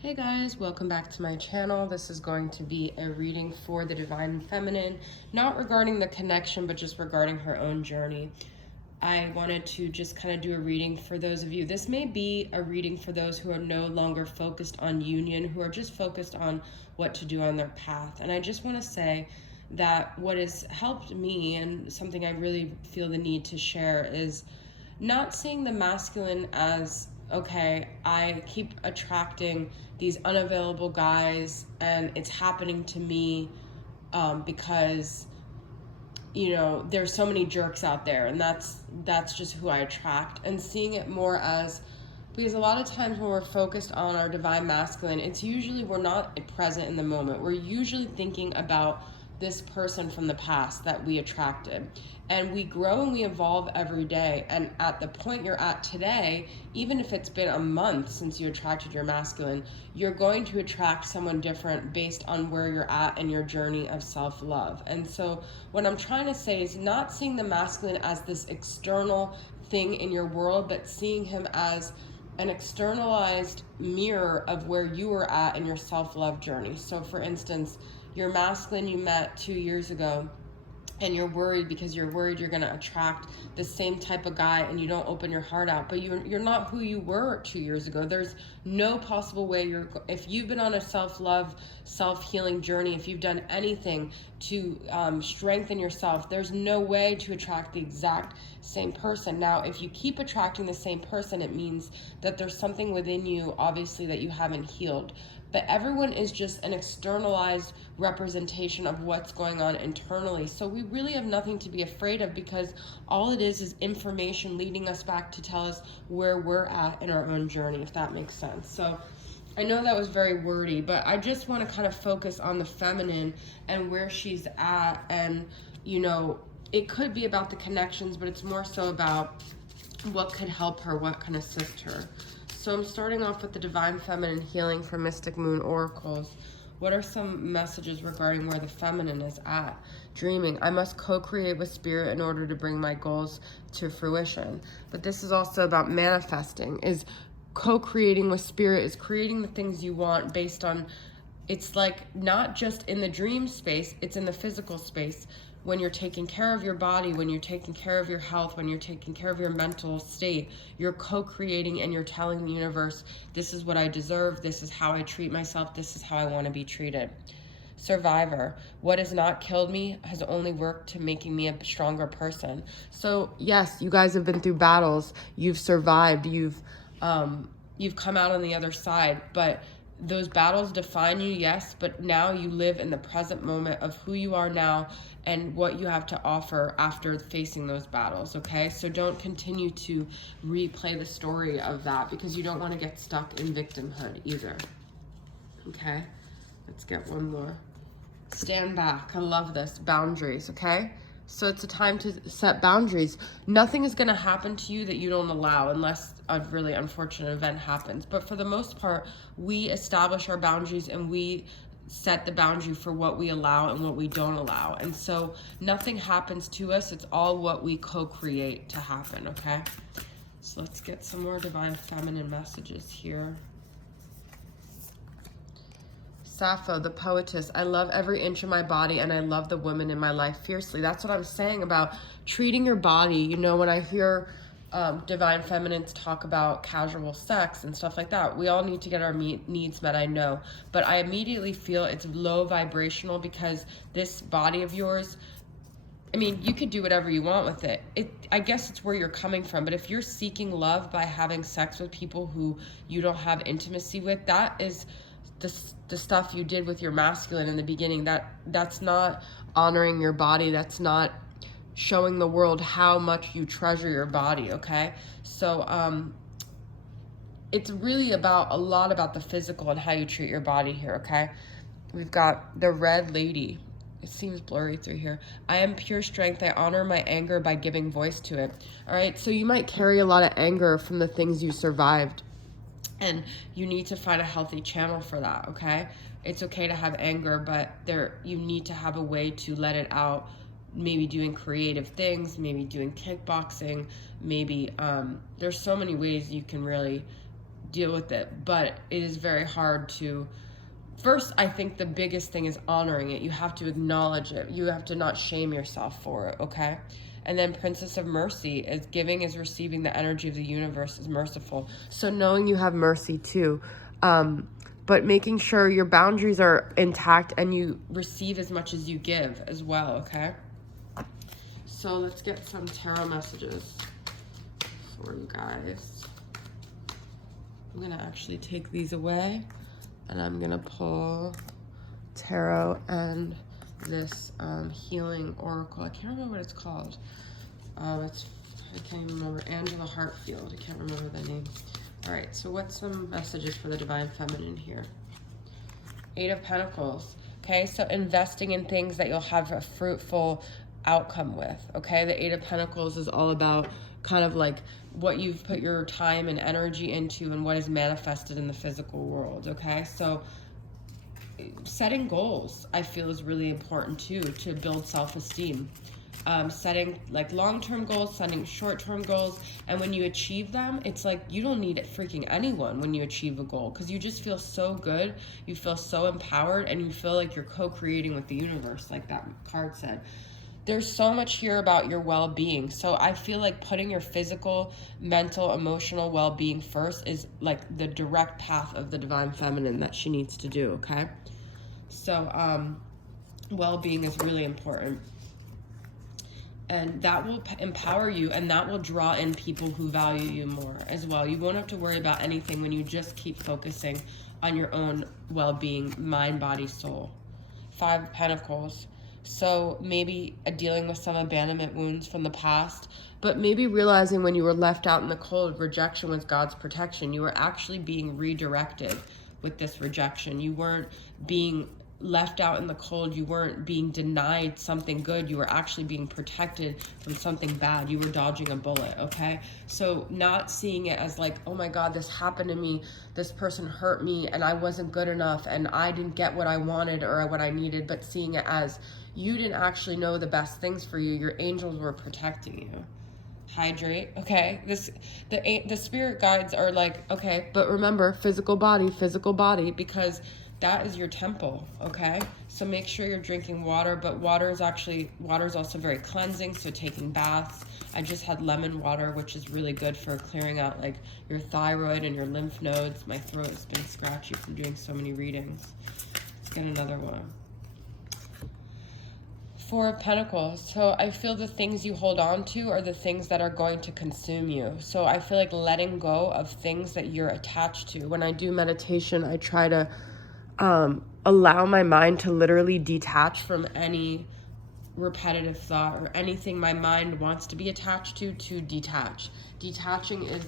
Hey guys, welcome back to my channel. This is going to be a reading for the Divine Feminine, not regarding the connection, but just regarding her own journey. I wanted to just kind of do a reading for those of you. This may be a reading for those who are no longer focused on union, who are just focused on what to do on their path. And I just want to say that what has helped me and something I really feel the need to share is not seeing the masculine as, okay, I keep attracting these unavailable guys and it's happening to me because there's so many jerks out there, and that's just who I attract. And seeing it more as, because a lot of times when we're focused on our divine masculine, it's usually we're not present in the moment. We're usually thinking about this person from the past that we attracted. And we grow and we evolve every day. And at the point you're at today, even if it's been a month since you attracted your masculine, you're going to attract someone different based on where you're at in your journey of self-love. And so what I'm trying to say is not seeing the masculine as this external thing in your world, but seeing him as an externalized mirror of where you were at in your self-love journey. So for instance, your masculine you met 2 years ago, and you're worried because you're worried you're going to attract the same type of guy and you don't open your heart out, but you're not who you were 2 years ago. There's no possible way if you've been on a self-love, self-healing journey, if you've done anything to strengthen yourself, there's no way to attract the exact same person. Now, if you keep attracting the same person, it means that there's something within you, obviously, that you haven't healed. But everyone is just an externalized representation of what's going on internally. So we really have nothing to be afraid of, because all it is information leading us back to tell us where we're at in our own journey, if that makes sense. So I know that was very wordy, but I just want to kind of focus on the feminine and where she's at. And, it could be about the connections, but it's more so about what could help her, what can assist her. So I'm starting off with the Divine Feminine healing from Mystic Moon Oracles. What are some messages regarding where the feminine is at? Dreaming. I must co-create with spirit in order to bring my goals to fruition. But this is also about manifesting. Is co-creating with spirit, is creating the things you want based on, it's like not just in the dream space, it's in the physical space. When you're taking care of your body, when you're taking care of your health, when you're taking care of your mental state, you're co-creating and you're telling the universe, this is what I deserve, this is how I treat myself, this is how I want to be treated. Survivor. What has not killed me has only worked to making me a stronger person. So yes, you guys have been through battles, you've survived, you've come out on the other side, but those battles define you, yes, but now you live in the present moment of who you are now and what you have to offer after facing those battles, okay? So don't continue to replay the story of that, because you don't want to get stuck in victimhood either, okay? Let's get one more. Stand back. I love this. Boundaries, okay? So it's a time to set boundaries. Nothing is going to happen to you that you don't allow, unless a really unfortunate event happens. But for the most part, we establish our boundaries and we set the boundary for what we allow and what we don't allow. And so nothing happens to us. It's all what we co-create to happen, okay? So let's get some more Divine Feminine messages here. Sappho, the poetess. I love every inch of my body and I love the women in my life fiercely. That's what I'm saying about treating your body. When I hear Divine Feminines talk about casual sex and stuff like that, we all need to get our needs met, I know. But I immediately feel it's low vibrational, because this body of yours, you could do whatever you want with it. I guess it's where you're coming from. But if you're seeking love by having sex with people who you don't have intimacy with, that is the stuff you did with your masculine in the beginning. That's not honoring your body. That's not showing the world how much you treasure your body, okay? So it's really a lot about the physical and how you treat your body here, okay? We've got the Red Lady. It seems blurry through here. I am pure strength. I honor my anger by giving voice to it. All right, so you might carry a lot of anger from the things you survived, and you need to find a healthy channel for that, okay? It's okay to have anger, but you need to have a way to let it out. Maybe doing creative things, maybe doing kickboxing, maybe there's so many ways you can really deal with it, but it is very hard to. First, I think the biggest thing is honoring it. You have to acknowledge it. You have to not shame yourself for it, okay? And then Princess of Mercy is giving is receiving. The energy of the universe is merciful. So knowing you have mercy too, but making sure your boundaries are intact and you receive as much as you give as well, okay? So let's get some tarot messages for you guys. I'm going to actually take these away. And I'm going to pull tarot and this healing oracle. I can't remember what it's called. I can't even remember. Angela Hartfield. I can't remember the name. All right, so what's some messages for the Divine Feminine here? Eight of Pentacles. Okay, so investing in things that you'll have a fruitful outcome with. Okay, the Eight of Pentacles is all about kind of like what you've put your time and energy into and what is manifested in the physical world, okay? So setting goals, I feel, is really important too, to build self-esteem. Setting like long-term goals, setting short-term goals, and when you achieve them, it's like you don't need freaking anyone when you achieve a goal, because you just feel so good, you feel so empowered, and you feel like you're co-creating with the universe, like that card said. There's so much here about your well-being. So I feel like putting your physical, mental, emotional well-being first is like the direct path of the Divine Feminine that she needs to do, okay? So well-being is really important. And that will empower you, and that will draw in people who value you more as well. You won't have to worry about anything when you just keep focusing on your own well-being, mind, body, soul. Five of Pentacles. So maybe dealing with some abandonment wounds from the past, but maybe realizing when you were left out in the cold, rejection was God's protection. You were actually being redirected with this rejection. You weren't being left out in the cold. You weren't being denied something good. You were actually being protected from something bad. You were dodging a bullet, okay? So not seeing it as like, oh my God, this happened to me. This person hurt me and I wasn't good enough and I didn't get what I wanted or what I needed, but seeing it as you didn't actually know the best things for you. Your angels were protecting you. Hydrate, okay? The spirit guides are like, okay, but remember, physical body, because that is your temple, okay? So make sure you're drinking water, but water is also very cleansing, so taking baths. I just had lemon water, which is really good for clearing out like your thyroid and your lymph nodes. My throat has been scratchy from doing so many readings. Let's get another one. Four of Pentacles. So I feel the things you hold on to are the things that are going to consume you. So I feel like letting go of things that you're attached to. When I do meditation, I try to allow my mind to literally detach from any repetitive thought or anything my mind wants to be attached to detach. Detaching is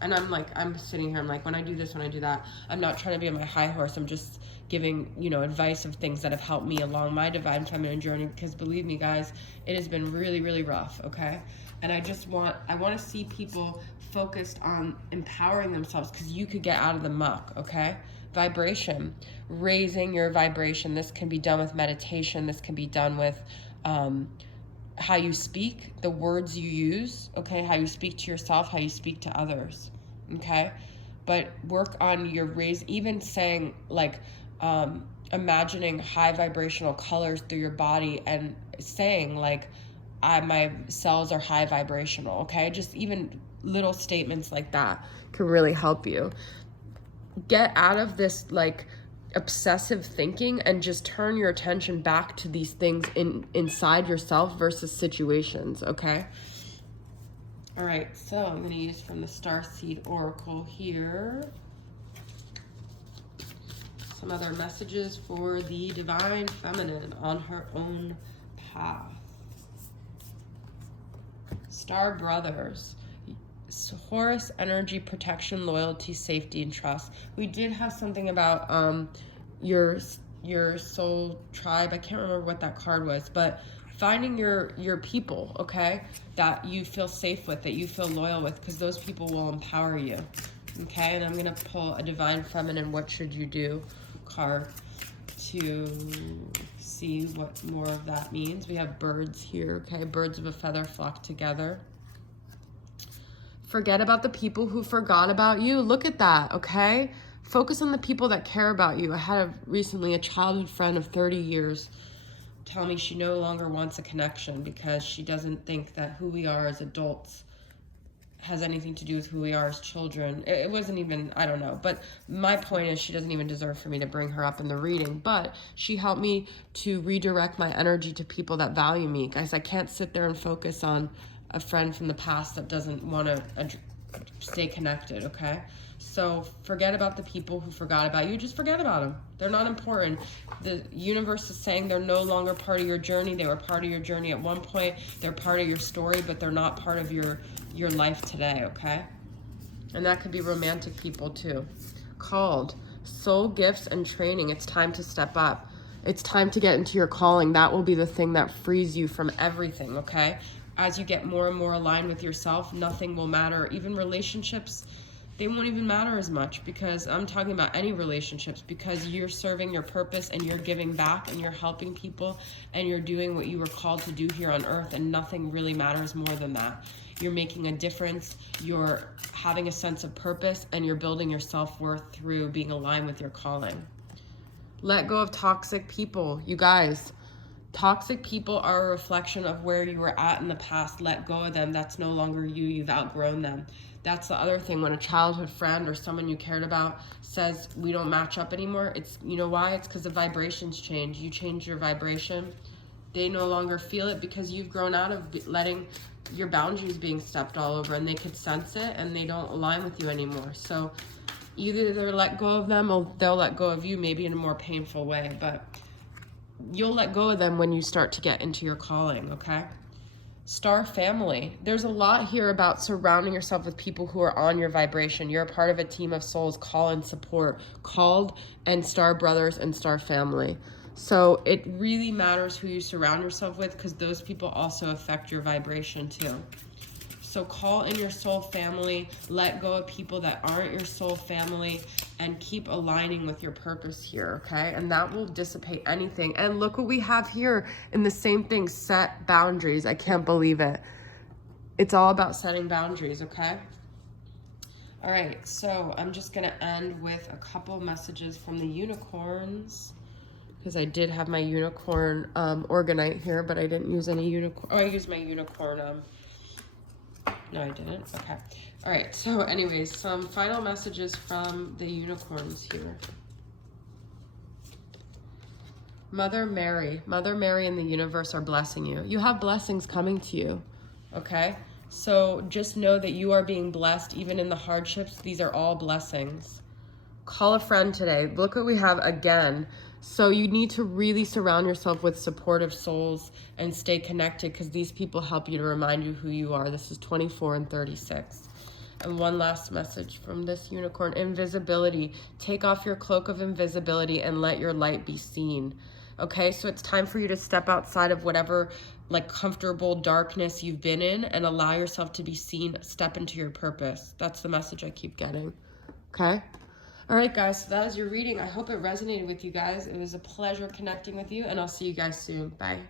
and I'm sitting here, I'm like, when I do this, when I do that, I'm not trying to be on my high horse. I'm just giving, advice of things that have helped me along my Divine Feminine journey, because believe me, guys, it has been really, really rough, okay? And I want to see people focused on empowering themselves, because you could get out of the muck, okay? Vibration, raising your vibration. This can be done with meditation. This can be done with how you speak, the words you use, okay? How you speak to yourself, how you speak to others, okay? But work on your even saying like, imagining high vibrational colors through your body and saying like, my cells are high vibrational, okay? Just even little statements like that can really help you. Get out of this like obsessive thinking and just turn your attention back to these things inside yourself versus situations, okay? All right, so I'm going to use from the Starseed Oracle here some other messages for the Divine Feminine on her own path. Star Brothers. Horus energy, protection, loyalty, safety, and trust. We did have something about your soul tribe. I can't remember what that card was, but finding your people, okay, that you feel safe with, that you feel loyal with, because those people will empower you, okay? And I'm going to pull a Divine Feminine, what should you do card to see what more of that means. We have birds here, okay? Birds of a feather flock together. Forget about the people who forgot about you. Look at that, okay? Focus on the people that care about you. I had recently a childhood friend of 30 years tell me she no longer wants a connection because she doesn't think that who we are as adults has anything to do with who we are as children. It wasn't even, I don't know. But my point is she doesn't even deserve for me to bring her up in the reading. But she helped me to redirect my energy to people that value me. Guys, I can't sit there and focus on a friend from the past that doesn't want to stay connected, okay? So forget about the people who forgot about you. Just forget about them. They're not important. The universe is saying they're no longer part of your journey. They were part of your journey at one point. They're part of your story, but they're not part of your life today, okay? And that could be romantic people too. Called soul gifts and training. It's time to step up. It's time to get into your calling. That will be the thing that frees you from everything, okay? As you get more and more aligned with yourself, nothing will matter. Even relationships, they won't even matter as much, because I'm talking about any relationships, because you're serving your purpose and you're giving back and you're helping people and you're doing what you were called to do here on earth, and nothing really matters more than that. You're making a difference, you're having a sense of purpose, and you're building your self-worth through being aligned with your calling. Let go of toxic people, you guys. Toxic people are a reflection of where you were at in the past. Let go of them. That's no longer you. You've outgrown them. That's the other thing. When a childhood friend or someone you cared about says we don't match up anymore, it's, you know why? It's because the vibrations change. You change your vibration. They no longer feel it because you've grown out of letting your boundaries being stepped all over, and they could sense it and they don't align with you anymore. So either let go of them or they'll let go of you, maybe in a more painful way, but you'll let go of them when you start to get into your calling, okay? Star family. There's a lot here about surrounding yourself with people who are on your vibration. You're a part of a team of souls, call and support, called and star brothers and star family. So it really matters who you surround yourself with, because those people also affect your vibration too. So call in your soul family, let go of people that aren't your soul family, and keep aligning with your purpose here, okay? And that will dissipate anything. And look what we have here in the same thing, set boundaries. I can't believe it. It's all about setting boundaries, okay? All right, so I'm just gonna end with a couple messages from the unicorns, because I did have my unicorn organite here, but I didn't use any unicorn. Oh, I used my unicorn no, I didn't. Okay. All right. So anyways, some final messages from the unicorns here. Mother Mary and the universe are blessing you. You have blessings coming to you. Okay. So just know that you are being blessed even in the hardships. These are all blessings. Call a friend today. Look what we have again. So you need to really surround yourself with supportive souls and stay connected, because these people help you to remind you who you are. This is 24 and 36. And one last message from this unicorn, invisibility. Take off your cloak of invisibility and let your light be seen. Okay, so it's time for you to step outside of whatever like comfortable darkness you've been in and allow yourself to be seen. Step into your purpose. That's the message I keep getting. Okay. All right, guys, so that was your reading. I hope it resonated with you guys. It was a pleasure connecting with you, and I'll see you guys soon. Bye.